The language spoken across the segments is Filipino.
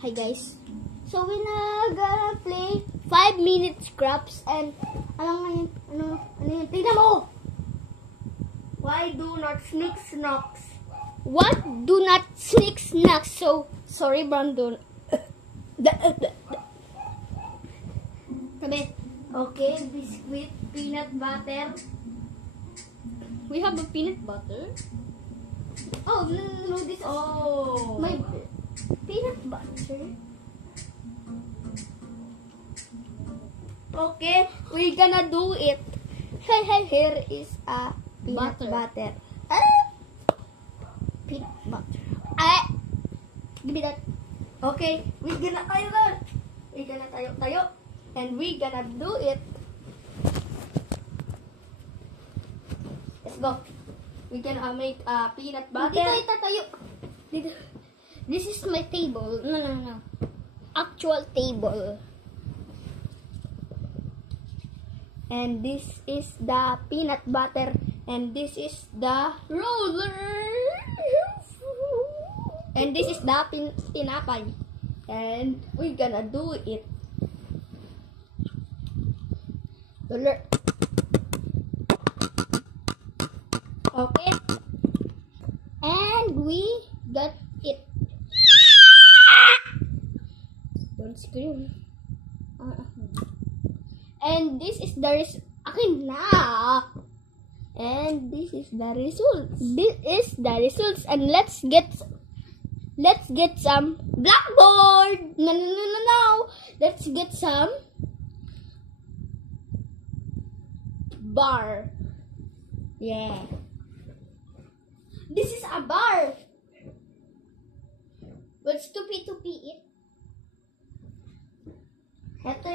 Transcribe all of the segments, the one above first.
Hi guys. So we're gonna play 5-minute scraps and ano yun? Tingnan mo! Why do not sneak snacks? What do not sneak snacks? So, sorry Brandon. Sabi, Okay, biscuit, peanut butter. we have a peanut butter. Oh, no, this is my peanut butter. Okay, we're gonna do it. Here is a peanut butter. Peanut butter. Give me that. Okay, we're gonna tayo, and we're gonna do it. Let's go. We're gonna make a peanut butter. Hindi tayo tatayo. This is my table. No. Actual table. And this is the peanut butter. And this is the roller. And this is the tinapay. And we're gonna do it. Roller. Okay. And we got it. Don't scream. And this is the akin na. And this is the results. This is the results. And let's get some blackboard. No. Let's get some bar. Yeah. This is a bar. What's tupi it? Ito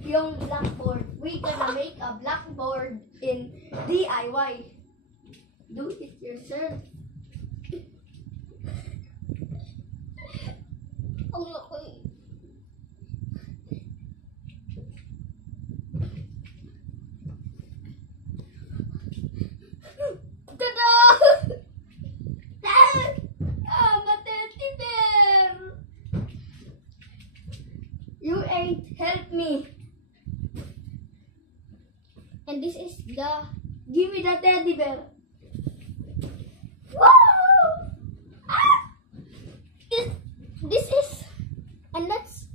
yung blackboard. We're gonna make a blackboard in DIY. Do it yourself. Ang laki. Tada! Matete bear! You ain't help me. And this is the Give me the teddy bear. this is, and let's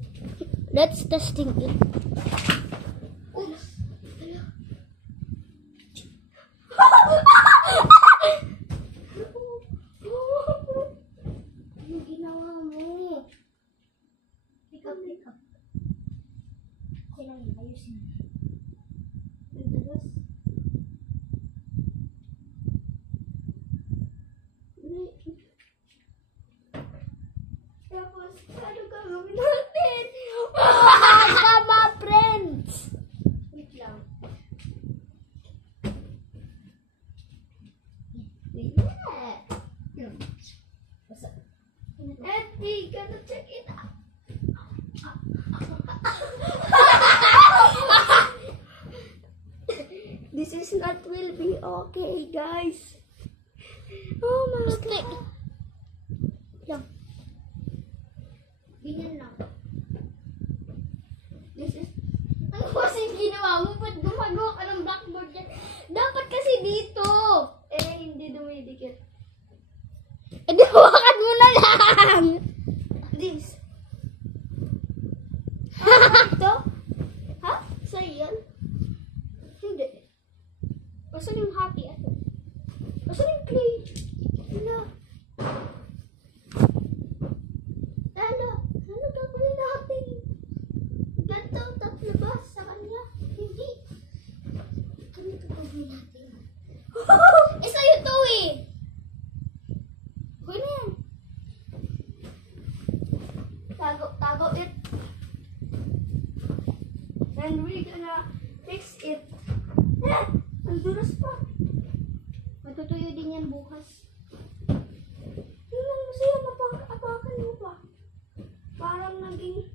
testing it. Oops. Yung ginawa mo. Pick up. Kailangan ayusin. Tapos, ano gagawin natin? Tama, friends. Wait lang. Yeah. And we gonna check it out. This is not will be okay, guys. Oh my Stick. God. Lang. Ganyan lang. This is Ano kasi ginawa mo? Ba't gumagawa ka ng blackboard dyan? Dapat kasi dito. hindi dumidikit. E di hawakan mo na lang. This. Ito? Ha? Sa'yo yan? Hindi. Asan yung happy ato? Asan yung clay? Ano? Ano gagawin natin? Ganito ang tatlabas sa kanya. Hindi. Ganito gagawin natin. Eh sa'yo to eh. Huwag na yan. Tago it. And we're gonna fix it. Ang dulas pa. Matutuyo din yan bukas. Tingnan mo siya, apakan mo pa. Parang naging...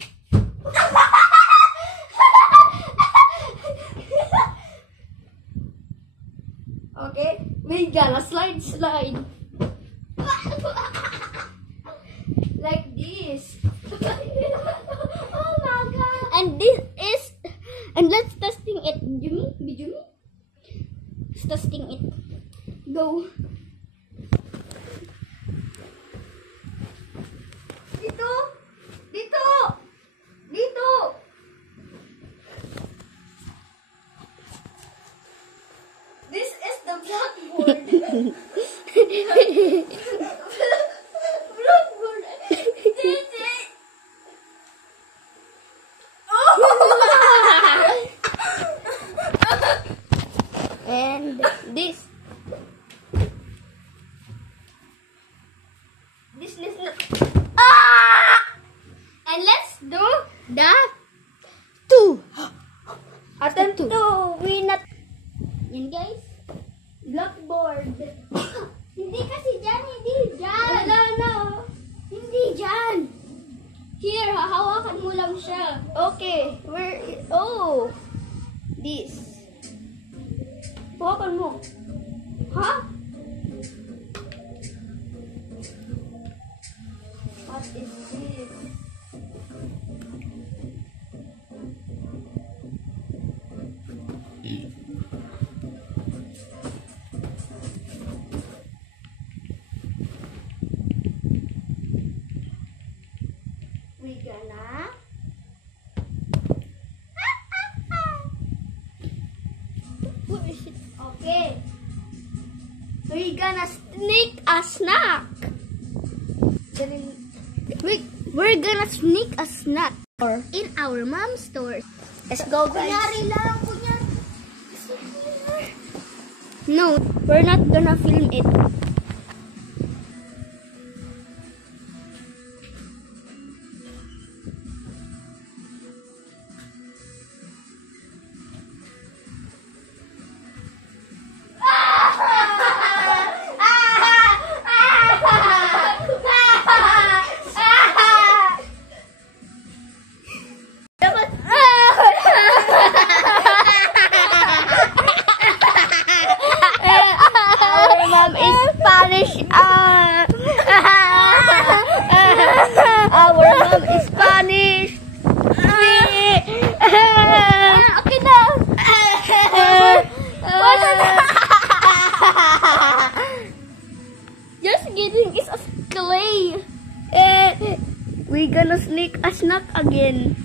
Okay, we gonna slide. Like this. Here, hahawakan mo lang siya. Okay, oh, this. Hawakan mo. Ha? What is this? We gonna what is it? Okay. We gonna sneak a snack. We're gonna sneak a snack in our mom's store. Let's go, guys. Kunyari lang, kunyari. No, we're not gonna film it. Our mom is Spanish. Our mom is Spanish. Okay na. Just kidding. It's a clay. We gonna sneak a snack again.